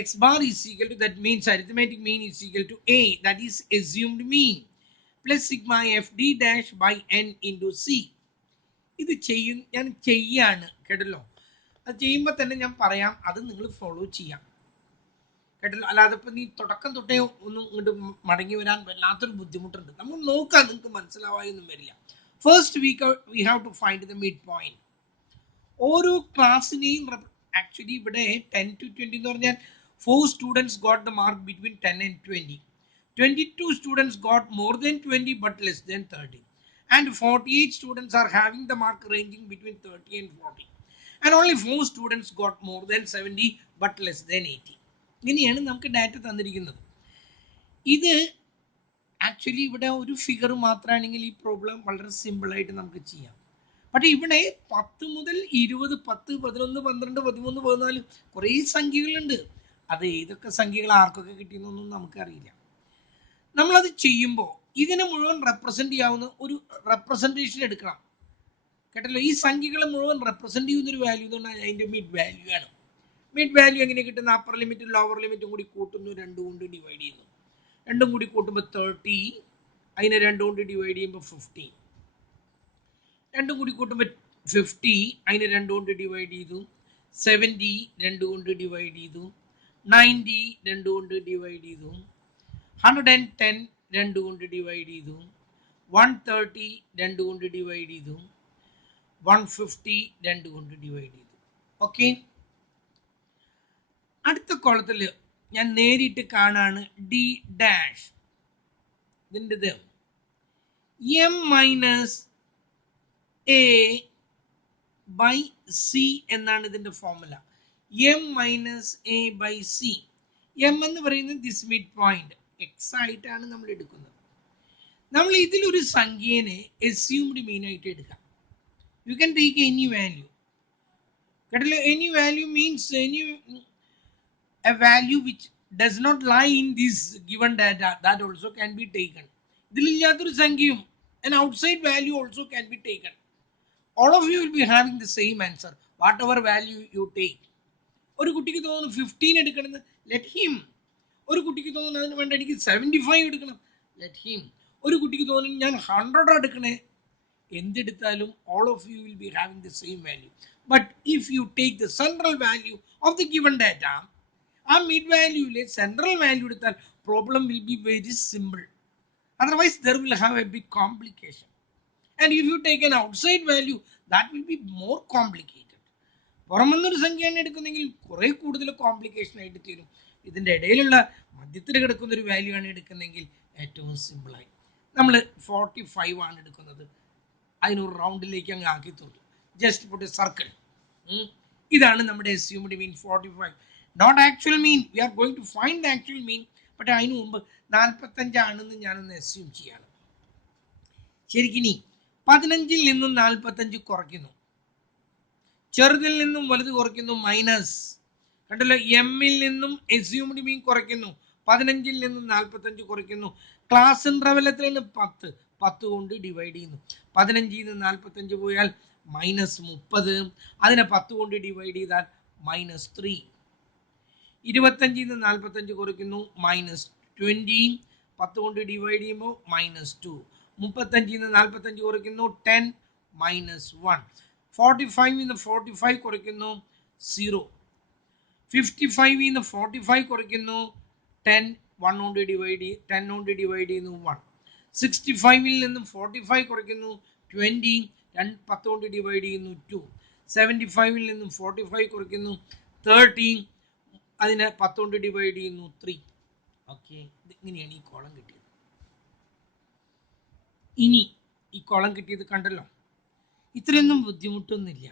X bar is equal to, that means arithmetic mean is equal to A, that is assumed mean, plus sigma F D dash by N into C. ഇത് ഞാൻ ചെയ്യാണ് കേട്ടല്ലോ. അത് ചെയ്യുമ്പോൾ തന്നെ ഞാൻ പറയാം, അത് നിങ്ങൾ ഫോളോ ചെയ്യാം കേട്ടല്ലോ. അല്ലാതെ ഇപ്പം നീ തുടക്കം തൊട്ടേ ഒന്നും ഇങ്ങോട്ട് മടങ്ങി വരാൻ വല്ലാത്തൊരു ബുദ്ധിമുട്ടുണ്ട്. നമ്മൾ നോക്കാം, നിങ്ങൾക്ക് മനസ്സിലാവായൊന്നും വരില്ല. First we have to find the mid point. ഓരോ ക്ലാസ്സിനെയും ആക്ച്വലി ഇവിടെ 10 to 20 എന്ന് പറഞ്ഞാൽ 4 students got the mark between 10 and 20. 22 students got more than 20 but less than 30. And 48 students are having the mark ranging between 30 and 40. And only 4 students got more than 70 but less than 80. ഇങ്ങനെയാണ് നമുക്ക് ഡാറ്റ തന്നിരിക്കുന്നത്. ഇത് ആക്ച്വലി ഇവിടെ ഒരു ഫിഗർ മാത്രമാണെങ്കിൽ ഈ പ്രോബ്ലം വളരെ സിമ്പിളായിട്ട് നമുക്ക് ചെയ്യാം. പക്ഷേ ഇവിടെ 10 മുതൽ 20, 10, 11, 12, 13, 14 കുറേ സംഖ്യകളുണ്ട്. അത് ഏതൊക്കെ സംഖ്യകൾ ആർക്കൊക്കെ കിട്ടിയെന്നൊന്നും നമുക്കറിയില്ല. നമ്മളത് ചെയ്യുമ്പോൾ ഇതിനെ മുഴുവൻ റെപ്രസെന്റ് ചെയ്യാവുന്ന ഒരു റെപ്രസെൻറ്റേഷൻ എടുക്കണം കേട്ടല്ലോ. ഈ സംഖ്യകളെ മുഴുവൻ റെപ്രസെന്റ് ചെയ്യുന്ന ഒരു വാല്യൂ എന്ന് പറഞ്ഞാൽ അതിൻ്റെ മിഡ് വാല്യൂ ആണ്. മിഡ് വാല്യൂ എങ്ങനെ കിട്ടുന്ന? അപ്പർ ലിമിറ്റും ലോവർ ലിമിറ്റും കൂടി കൂട്ടുന്നു, 2 കൊണ്ട് ഡിവൈഡ് ചെയ്യുന്നു. 2 കൂടി കൂട്ടുമ്പോൾ 30, അതിനെ 2 കൊണ്ട് ഡിവൈഡ് ചെയ്യുമ്പോൾ 15. 2 കൂടി കൂട്ടുമ്പോൾ 50, അതിനെ 2 കൊണ്ട് ഡിവൈഡ് ചെയ്തു. 70 2 കൊണ്ട് ഡിവൈഡ് ചെയ്തു. 90 2 കൊണ്ട് ഡിവൈഡ് ചെയ്തു. 110 2 കൊണ്ട് ഡിവൈഡ് ചെയ്തു. 130 2 കൊണ്ട് ഡിവൈഡ് ചെയ്തു. 150 2 കൊണ്ട് ഡിവൈഡ് ചെയ്തു. ഓക്കെ, അടുത്ത കോളത്തിൽ ഞാൻ നേരിട്ട് കാണാണ് ഡി ഡാഷ്. ഇതിൻ്റെത് M minus A by C എന്നാണ് ഇതിൻ്റെ formula. M minus A by C. M എന്ന് പറയുന്നത് ദിസ് മിഡ് പോയിന്റ് എക്സ് ആയിട്ടാണ് നമ്മൾ എടുക്കുന്നത്. നമ്മൾ ഇതിലൊരു സംഖ്യേനെ അസ്യൂംഡ് മീൻ ആയിട്ട് എടുക്കാം. You can take any value കേട്ടല്ലോ. Any value means any a value which does not lie in this given data, that also can be taken. ഇതിലില്ലാത്തൊരു സംഖ്യയും an outside value also can be taken. All of you will be having the same answer whatever value you take. ഒരു കുട്ടിക്ക് തോന്നുന്നു 15 എടുക്കണമെന്ന്, let him. ഒരു കുട്ടിക്ക് തോന്നുന്നു അതിന് വേണ്ട എനിക്ക് 75 എടുക്കണം, let him. ഒരു കുട്ടിക്ക് തോന്നുന്നു ഞാൻ 100 എടുക്കണേ, എന്തെടുത്താലും all of you will be having the same value. But if you take the central value of the given data, ആ മിഡ് വാല്യൂവിലെ സെൻട്രൽ വാല്യൂ എടുത്താൽ problem will be very simple. Otherwise there will have a big complication. And if you take an outside value that will be more complicated. പുറമെന്നൊരു സംഖ്യയാണ് എടുക്കുന്നെങ്കിൽ കുറേ കൂടുതൽ കോംപ്ലിക്കേഷൻ ആയിട്ട് തീരും. ഇതിൻ്റെ ഇടയിലുള്ള മധ്യത്തിൽ കിടക്കുന്ന ഒരു വാല്യൂ ആണ് എടുക്കുന്നതെങ്കിൽ ഏറ്റവും സിമ്പിളായി. നമ്മൾ 45 ആണ് എടുക്കുന്നത്, അതിനൊരു റൗണ്ടിലേക്ക് അങ്ങ് ആക്കി തീർത്തു. Just put a circle. ഇതാണ് നമ്മുടെ assumed mean 45. Not actual mean, we are going to find the actual mean. പക്ഷെ അതിന് മുമ്പ് 45 ആണെന്ന് ഞാനൊന്ന് അസ്യൂം ചെയ്യാണ്. ശരിക്കും 15 നിന്നും 45 കുറയ്ക്കുന്നു, ചെറുതിൽ നിന്നും വലുത് കുറയ്ക്കുന്നു, മൈനസ്. കണ്ടല്ലോ, എമ്മിൽ നിന്നും അസ്യൂംഡ് മീൻ കുറയ്ക്കുന്നു, 15 നിന്നും 45 കുറയ്ക്കുന്നു. ക്ലാസ് ഇന്റർവെൽ എത്രയാണ്? 10. 10 കൊണ്ട് ഡിവൈഡ് ചെയ്യുന്നു. 15 നിന്ന് 45 പോയാൽ -30. അതിനെ 10 കൊണ്ട് ഡിവൈഡ് ചെയ്താൽ -3. 25 നിന്ന് 45 കുറയ്ക്കുന്നു, -20. 10 കൊണ്ട് ഡിവൈഡ് ചെയ്യുമ്പോൾ -2. 35 നിന്ന് 45 കുറയ്ക്കുന്നു, 10, -1. 45 നിന്ന് 45 കുറയ്ക്കുന്നു, 0. 55 നിന്ന് 45 കുറയ്ക്കുന്നു, 10. 1 കൊണ്ട് ഡിവൈഡ് 10 കൊണ്ട് ഡിവൈഡ് ചെയ്യുന്നു, 1. 65 നിന്നും 45 കുറയ്ക്കുന്നു, 20. 10 കൊണ്ട് ഡിവൈഡ് ചെയ്യുന്നു, 2. 75 നിന്നും 45 കുറയ്ക്കുന്നു, 30. അതിനെ 10 കൊണ്ട് ഡിവൈഡ് ചെയ്യുന്നു, 3. ഓക്കെ, ഇങ്ങനെയാണ് ഈ കോളം കിട്ടിയത്. ഇനി ഈ കോളം കിട്ടിയത് കണ്ടല്ലോ, ഇത്രയൊന്നും ബുദ്ധിമുട്ടൊന്നുമില്ല.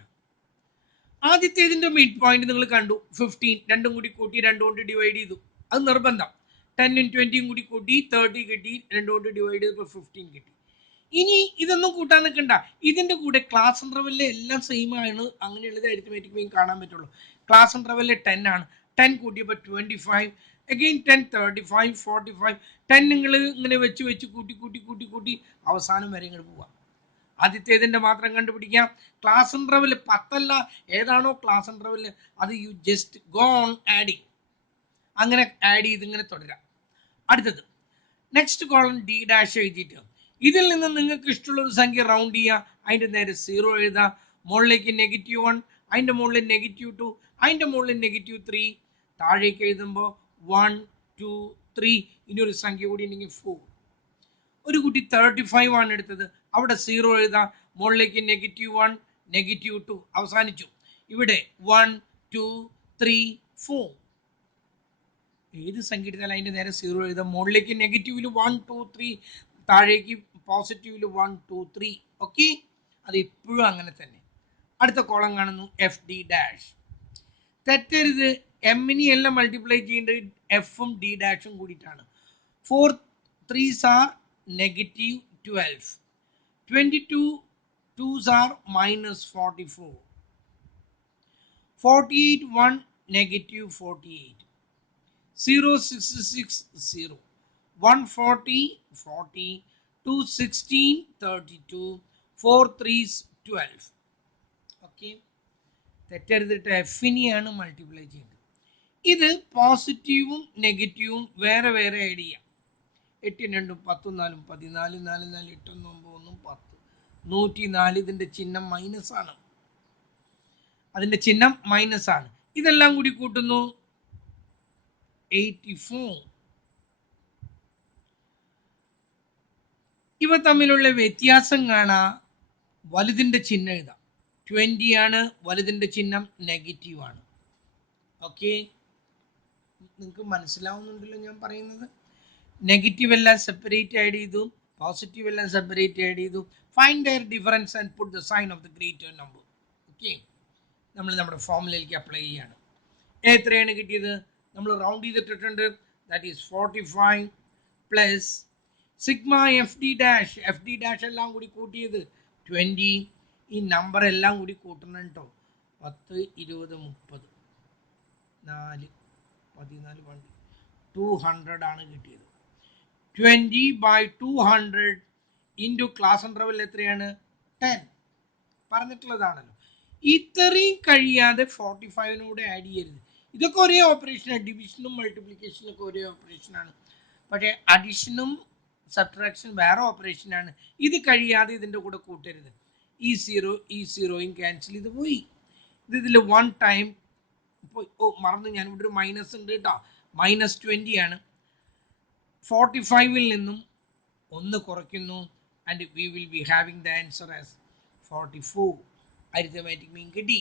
ആദ്യത്തേതിൻ്റെ മിഡ് പോയിന്റ് നിങ്ങൾ കണ്ടു 15, രണ്ടും കൂടി കൂട്ടി 2 കൊണ്ട് ഡിവൈഡ് ചെയ്തു, അത് നിർബന്ധം. 10ഉം 20ഉം കൂടി കൂട്ടി 30 കിട്ടി, 2 കൊണ്ട് ഡിവൈഡ് ചെയ്തപ്പോൾ 15 കിട്ടി. ഇനി ഇതൊന്നും കൂട്ടാൻ നിൽക്കണ്ട, ഇതിൻ്റെ കൂടെ ക്ലാസ് ഇൻ്റർവെല്ലിൽ എല്ലാം സെയിം ആണ്, അങ്ങനെയുള്ളത് അരിത്മെറ്റിക് മീൻ കാണാൻ പറ്റുള്ളൂ. ക്ലാസ് ഇൻ്റർവെല്ലിൽ 10 ആണ്, 10 കൂട്ടിയപ്പോൾ 25, അഗെയിൻ 10, 35, 45, 10 നിങ്ങൾ ഇങ്ങനെ വെച്ച് വെച്ച് കൂട്ടി കൂട്ടി കൂട്ടി കൂട്ടി അവസാനം വരെ ഇങ്ങോട്ട് പോവാം. ആദ്യത്തേതിൻ്റെ മാത്രം കണ്ടുപിടിക്കാം. ക്ലാസ് ഇൻ്റർവെല്ല് 10 അല്ല, ഏതാണോ ക്ലാസ് ഇൻ്റർവെല്ല് അത് you just go on adding, അങ്ങനെ ആഡ് ചെയ്ത് ഇങ്ങനെ തുടരാം. അടുത്തത് നെക്സ്റ്റ് കോളം ഡി ഡാഷ് എഴുതിയിട്ട് ഇതിൽ നിന്ന് നിങ്ങൾക്ക് ഇഷ്ടമുള്ള ഒരു സംഖ്യ റൗണ്ട് ചെയ്യുക, അതിൻ്റെ നേരെ 0 എഴുതുക, മുകളിലേക്ക് -1, അതിൻ്റെ മുകളിൽ -2, അതിൻ്റെ മുകളിൽ -3, താഴേക്ക് എഴുതുമ്പോൾ 1, 2, 3, ഇനി ഒരു സംഖ്യ കൂടി ഉണ്ടെങ്കിൽ 4. ഒരു കുട്ടി 35 ആണ് എടുത്തത്, അവിടെ 0 എഴുതാം, മുകളിലേക്ക് -1, -2, അവസാനിച്ചു. ഇവിടെ 1, 2, 3, 4. ഏത് സംഖ്യ എടുത്താലും അതിൻ്റെ നേരെ 0 എഴുതാം, മുകളിലേക്ക് നെഗറ്റീവിൽ 1, 2, 3, താഴേക്ക് പോസിറ്റീവിൽ 1, 2, 3. ഓക്കെ, അത് ഇപ്പോഴും അങ്ങനെ തന്നെ. അടുത്ത കോളം കാണുന്നു എഫ് ഡി ഡാഷ്. തെറ്റരുത്, എമ്മിനെ എല്ലാം മൾട്ടിപ്ലൈ ചെയ്യേണ്ടത് എഫും ഡി ഡാഷും കൂടിയിട്ടാണ്. 4 3s are -12, 22 2s are -44, 48 1 -48, 0 66 0, 140 40, 2 16 32, 4 3s 12. Okay, തെറ്റരുതിട്ട് എഫിനെയാണ് multiply ചെയ്യുന്നത്. ഇത് പോസിറ്റീവും നെഗറ്റീവും വേറെ വേറെ ആഡ് ചെയ്യാം. 8 2 10 4 14, 4 4 8 1 9 10, 104. ഇതിൻ്റെ ചിഹ്നം മൈനസ് ആണ്, അതിൻ്റെ ചിഹ്നം മൈനസ് ആണ്. ഇതെല്ലാം കൂടി കൂട്ടുന്നു 84. ഇവ തമ്മിലുള്ള വ്യത്യാസം കാണാം. വലുതിൻ്റെ ചിഹ്നം എഴുതാം, 20 ആണ്, വലുതിൻ്റെ ചിഹ്നം നെഗറ്റീവ് ആണ്. ഓക്കെ, നിങ്ങൾക്ക് മനസ്സിലാവുന്നുണ്ടല്ലോ ഞാൻ പറയുന്നത്? നെഗറ്റീവ് എല്ലാം സെപ്പറേറ്റ് ആഡ് ചെയ്തു, പോസിറ്റീവ് എല്ലാം സെപ്പറേറ്റ് ആഡ് ചെയ്തു. Find their difference and put the sign of the greater number. Okay, നമ്മൾ നമ്മുടെ ഫോമിലേക്ക് അപ്ലൈ ചെയ്യാണ്. എത്രയാണ് കിട്ടിയത്? നമ്മൾ റൗണ്ട് ചെയ്തിട്ടുണ്ട്, that is 45 plus sigma F D dash. F D dash എല്ലാം കൂടി കൂട്ടിയത് 20. ഈ നമ്പർ എല്ലാം കൂടി കൂട്ടണം കേട്ടോ. 10 20 30 4 14 200 ആണ് കിട്ടിയത്. 20/200 ഇൻറ്റു ക്ലാസ് ഇൻ്റർവെൽ എത്രയാണ്? 10. പറഞ്ഞിട്ടുള്ളതാണല്ലോ. ഇത്രയും കഴിയാതെ 45നോട് ആഡ് ചെയ്യരുത്. ഇതൊക്കെ ഒരേ ഓപ്പറേഷനാണ്, ഡിവിഷനും മൾട്ടിപ്ലിക്കേഷനും ഒക്കെ ഒരേ ഓപ്പറേഷനാണ്. പക്ഷേ അഡീഷനും സബ്ട്രാക്ഷൻ വേറെ ഓപ്പറേഷനാണ്. ഇത് കഴിയാതെ ഇതിൻ്റെ കൂടെ കൂട്ടരുത്. ഈ 0യും ക്യാൻസൽ ചെയ്ത് പോയി. ഇതിൽ 1 ടൈം പോയി. ഓ മറന്നു, ഞാൻ ഇവിടെ ഒരു മൈനസ് ഉണ്ട് കേട്ടോ, -20 ആണ്. 45ൽ നിന്നും 1 കുറയ്ക്കുന്നു, and we will be having the answer as 44. Arithmetic mean കിട്ടി.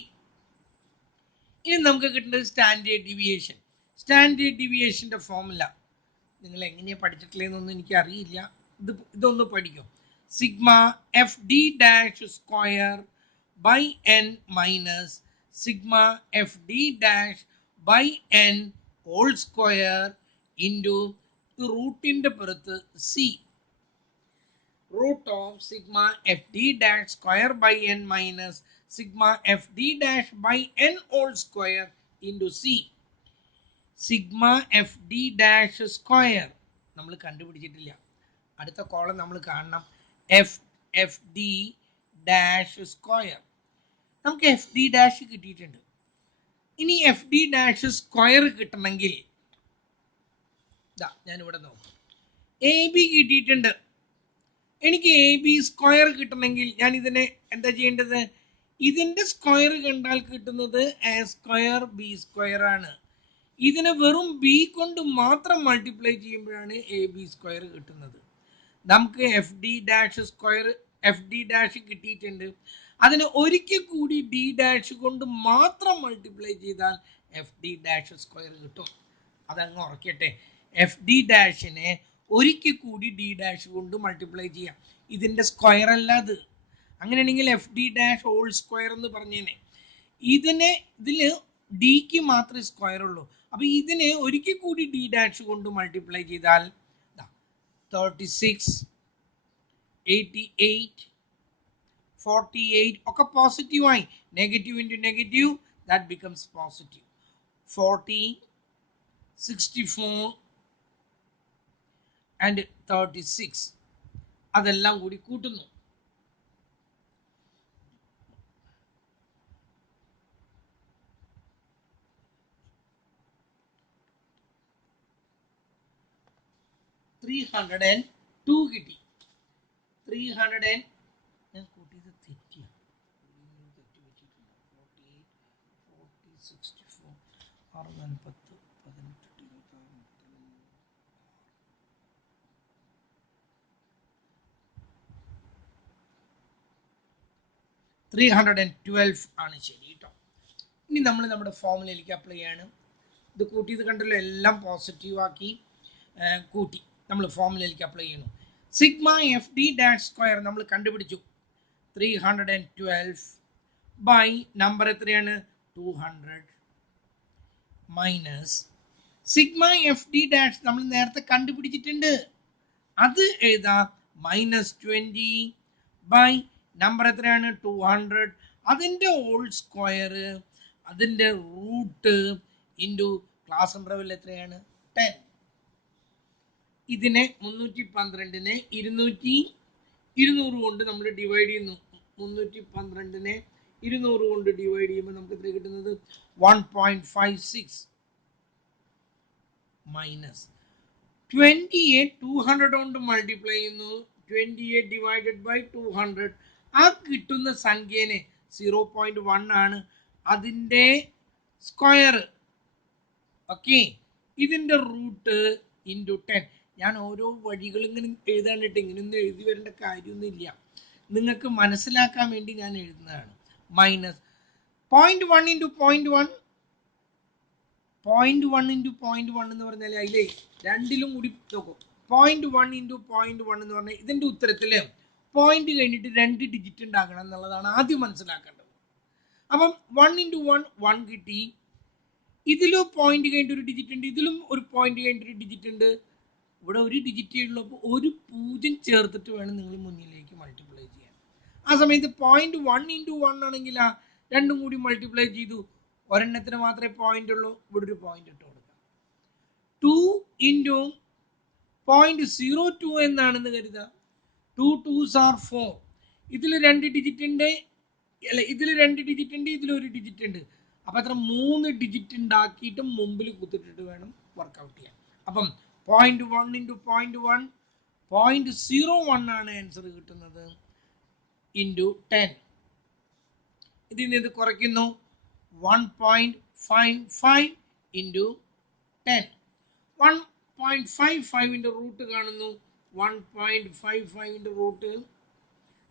ഇനി നമുക്ക് കിട്ടുന്നത് സ്റ്റാൻഡേർഡ് ഡീവിയേഷൻ. സ്റ്റാൻഡേർഡ് ഡീവിയേഷൻ്റെ ഫോർമുല നിങ്ങൾ എങ്ങനെയാണ് പഠിച്ചിട്ടില്ലെന്നൊന്നും എനിക്ക് അറിയില്ല. ഇതൊന്ന് പഠിക്കും. Sigma F D dash square by N minus sigma F D dash by N whole square into റൂട്ടിൻ്റെ പുറത്ത് C. Root of sigma F D dash square by N minus sigma F D dash by N whole square into C. Sigma F D dash square നമ്മൾ കണ്ടുപിടിച്ചിട്ടില്ല. അടുത്ത കോളം നമ്മൾ കാണണം, എഫ് ഡി ഡാഷ് സ്ക്വയർ. നമുക്ക് എഫ് ഡി ഡാഷ് കിട്ടിയിട്ടുണ്ട്. ഇനി എഫ് ഡി ഡാഷ് സ്ക്വയർ കിട്ടണമെങ്കിൽ ഞാനിവിടെ നോക്കാം, എ ബി കിട്ടിയിട്ടുണ്ട്. എനിക്ക് എ ബി സ്ക്വയർ കിട്ടണമെങ്കിൽ ഞാൻ ഇതിനെ എന്താ ചെയ്യേണ്ടത്? ഇതിൻ്റെ സ്ക്വയർ കണ്ടാൽ കിട്ടുന്നത് എ സ്ക്വയർ ബി സ്ക്വയർ ആണ്. ഇതിനെ വെറും ബി കൊണ്ട് മാത്രം മൾട്ടിപ്ലൈ ചെയ്യുമ്പോഴാണ് എ ബി സ്ക്വയർ കിട്ടുന്നത്. നമുക്ക് F D dash square F D dash കിട്ടിയിട്ടുണ്ട്. അതിന് ഒരിക്കൽ കൂടി ഡി ഡാഷ് കൊണ്ട് മാത്രം മൾട്ടിപ്ലൈ ചെയ്താൽ എഫ് ഡി ഡാഷ് സ്ക്വയർ കിട്ടും. അതങ്ങ് ഉറക്കട്ടെ. എഫ് ഡി ഡാഷിനെ ഒരിക്കൽ കൂടി ഡി ഡാഷ് കൊണ്ട് മൾട്ടിപ്ലൈ ചെയ്യാം. ഇതിൻ്റെ സ്ക്വയർ അല്ല അത്. അങ്ങനെയാണെങ്കിൽ F D dash whole square എന്ന് പറഞ്ഞേനെ. ഇതില് ഡിക്ക് മാത്രമേ സ്ക്വയർ ഉള്ളൂ. അപ്പൊ ഇതിനെ ഒരിക്കൽ കൂടി ഡി ഡാഷ് കൊണ്ട് മൾട്ടിപ്ലൈ ചെയ്താൽ 36, 88, 48 ഒക്കെ പോസിറ്റീവായി. Negative into negative that becomes positive. 40, 64 and 36 അതെല്ലാം കൂടി കൂട്ടുന്നു. $302 കിട്ടി. 300 ഞാൻ കൂട്ടിയത് തെറ്റിയ 312 ആണ് ശരി കേട്ടോ. ഇനി നമ്മൾ നമ്മുടെ ഫോമുലയിലേക്ക് അപ്ലൈ ചെയ്യാണ്. ഇത് കൂട്ടിയത് കണ്ടല്ലോ, എല്ലാം പോസിറ്റീവ് ആക്കി കൂട്ടി നമ്മൾ ഫോമുലയിലേക്ക് അപ്ലൈ ചെയ്യണം. Sigma F D dash square നമ്മൾ കണ്ടുപിടിച്ചു. 312 ബൈ നമ്പർ എത്രയാണ് 200 minus sigma F D dash നമ്മൾ നേരത്തെ കണ്ടുപിടിച്ചിട്ടുണ്ട്, അത് എഴുതാം -20 ബൈ നമ്പർ എത്രയാണ് 200, അതിൻ്റെ ഹോൾ സ്ക്വയർ, അതിൻ്റെ റൂട്ട് ഇൻറ്റു ക്ലാസ് ഇൻ്റർവെൽ എത്രയാണ് 10. ഇതിനെ 312നെ 200 കൊണ്ട് നമ്മൾ ഡിവൈഡ് ചെയ്യുന്നു. 312നെ 200 കൊണ്ട് ഡിവൈഡ് ചെയ്യുമ്പോൾ നമുക്ക് എത്ര കിട്ടുന്നത് 1.56 മൈനസ് 28 200 കൊണ്ട് മൾട്ടിപ്ലൈ ചെയ്യുന്നു. 28 ഡിവൈഡഡ് ബൈ 200 ആ കിട്ടുന്ന സംഖ്യേനെ 0.1 ആണ് അതിൻ്റെ സ്ക്വയർ. ഓക്കെ, ഇതിൻ്റെ റൂട്ട് ഇൻറ്റു 10. ഞാൻ ഓരോ വഴികൾ ഇങ്ങനെ എഴുതാനിട്ട് ഇങ്ങനെയൊന്നും എഴുതി വരേണ്ട കാര്യമൊന്നുമില്ല, നിങ്ങൾക്ക് മനസ്സിലാക്കാൻ വേണ്ടി ഞാൻ എഴുതുന്നതാണ്. മൈനസ് 0.1 ഇൻറ്റു 0.1, 0.1 ഇൻറ്റു 0.1 എന്ന് പറഞ്ഞാൽ അതിലെ രണ്ടിലും കൂടി നോക്കും. 0.1 ഇൻറ്റു 0.1 എന്ന് പറഞ്ഞാൽ ഇതിൻ്റെ ഉത്തരത്തിൽ പോയിന്റ് കഴിഞ്ഞിട്ട് 2 ഡിജിറ്റ് ഉണ്ടാക്കണം എന്നുള്ളതാണ് ആദ്യം മനസ്സിലാക്കേണ്ടത്. അപ്പം 1 ഇൻറ്റു 1 കിട്ടി. ഇതിലും പോയിന്റ് കഴിഞ്ഞിട്ട് ഒരു ഡിജിറ്റ് ഉണ്ട്, ഇതിലും ഒരു പോയിന്റ് കഴിഞ്ഞിട്ട് ഒരു ഡിജിറ്റ് ഉണ്ട്. ഇവിടെ ഒരു ഡിജിറ്റ് ഉള്ളപ്പോൾ ഒരു 0 ചേർത്തിട്ട് വേണം നിങ്ങൾ മുന്നിലേക്ക് മൾട്ടിപ്ലൈ ചെയ്യാൻ. ആ സമയത്ത് 0.1 ഇൻറ്റു 1 ആണെങ്കിൽ രണ്ടും കൂടി മൾട്ടിപ്ലൈ ചെയ്തു, ഒരെണ്ണത്തിന് മാത്രമേ പോയിന്റ് ഉള്ളൂ, ഇവിടെ ഒരു പോയിന്റ് ഇട്ട് കൊടുക്കാം. 2 ഇൻറ്റു 0.02 എന്നാണെന്ന് കരുതുക. 2 2s are 4. ഇതിൽ 2 ഡിജിറ്റ് ഉണ്ട്, അല്ല ഇതിൽ 2 ഡിജിറ്റ് ഉണ്ട്, ഇതിലൊരു ഡിജിറ്റ് ഉണ്ട്. അപ്പം അത്ര 3 ഡിജിറ്റ് ഉണ്ടാക്കിയിട്ട് മുമ്പിൽ കുത്തിട്ടിട്ട് വേണം വർക്കൗട്ട് ചെയ്യാൻ. അപ്പം 0.1 ഇൻറ്റു 0.1 0.01 ആണ് ആൻസർ കിട്ടുന്നത് ഇൻറ്റു 10. ഇതിൽ നിന്ന് ഇത് കുറയ്ക്കുന്നു 1.55 ഇൻറ്റു 10. 1.55ൻ്റെ റൂട്ട് കാണുന്നു. 1.55ൻ്റെ റൂട്ട്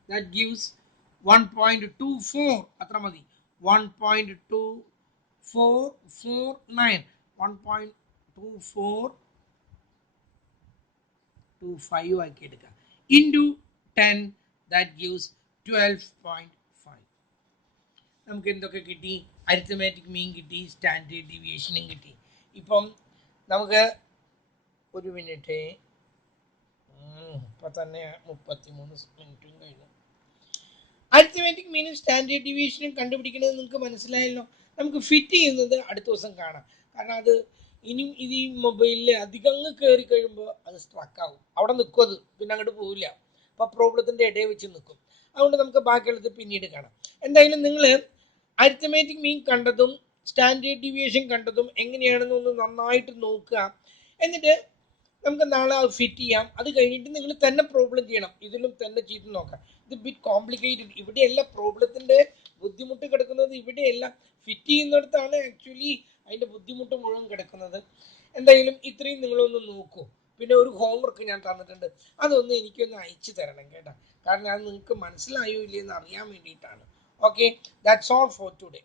that gives 1.24. അത്ര മതി. 1.2449 1.2425 ആക്കി എടുക്കാം ഇൻറ്റു 10 that gives 12.5. നമുക്ക് എന്തൊക്കെ കിട്ടി? അരിത്തമാറ്റിക് മീൻ കിട്ടി, സ്റ്റാൻഡേർഡ് ഡീവിയേഷനും കിട്ടി. ഇപ്പം നമുക്ക് ഒരു മിനിറ്റ്, ഇപ്പം തന്നെ 33 മിനിറ്റും കഴിഞ്ഞു. അരിത്തമാറ്റിക് മീനും സ്റ്റാൻഡേർഡ് ഡീവിയേഷനും കണ്ടുപിടിക്കുന്നത് നിങ്ങൾക്ക് മനസ്സിലായല്ലോ. നമുക്ക് ഫിറ്റ് ചെയ്യുന്നത് അടുത്ത ദിവസം കാണാം. കാരണം അത് ഇനിയും ഇത് ഈ മൊബൈലിൽ അധികം കയറി കഴിയുമ്പോൾ അത് സ്ട്രക്കാവും, അവിടെ നിൽക്കും, അത് പിന്നെ അങ്ങോട്ട് പോവില്ല. അപ്പോൾ പ്രോബ്ലത്തിൻ്റെ ഇടയിൽ വെച്ച് നിൽക്കും. അതുകൊണ്ട് നമുക്ക് ബാക്കിയുള്ളത് പിന്നീട് കാണാം. എന്തായാലും നിങ്ങൾ അരിത്തമാറ്റിക് മീൻ കണ്ടതും സ്റ്റാൻഡേർഡ് ഡീവിയേഷൻ കണ്ടതും എങ്ങനെയാണെന്ന് ഒന്ന് നന്നായിട്ട് നോക്കുക. എന്നിട്ട് നമുക്ക് നാളെ അത് ഫിറ്റ് ചെയ്യാം. അത് കഴിഞ്ഞിട്ട് നിങ്ങൾ തന്നെ പ്രോബ്ലം ചെയ്യണം, ഇതിലും തന്നെ ചെയ്ത് നോക്കാം. ഇത് ബിറ്റ് കോംപ്ലിക്കേറ്റഡ്. ഇവിടെയല്ല പ്രോബ്ലത്തിൻ്റെ ബുദ്ധിമുട്ട് കിടക്കുന്നത്, ഇവിടെയല്ല ഫിറ്റ് ചെയ്യുന്നിടത്താണ് ആക്ച്വലി അതിൻ്റെ ബുദ്ധിമുട്ട് മുഴുവൻ കിടക്കുന്നത്. എന്തായാലും ഇത്രയും നിങ്ങളൊന്ന് നോക്കൂ. പിന്നെ ഒരു ഹോംവർക്ക് ഞാൻ തന്നിട്ടുണ്ട്, അതൊന്ന് എനിക്കൊന്ന് അയച്ചു തരണം കേട്ടോ. കാരണം അത് നിങ്ങൾക്ക് മനസ്സിലായോ ഇല്ലയെന്ന് അറിയാൻ വേണ്ടിയിട്ടാണ്. Okay, that's all for today.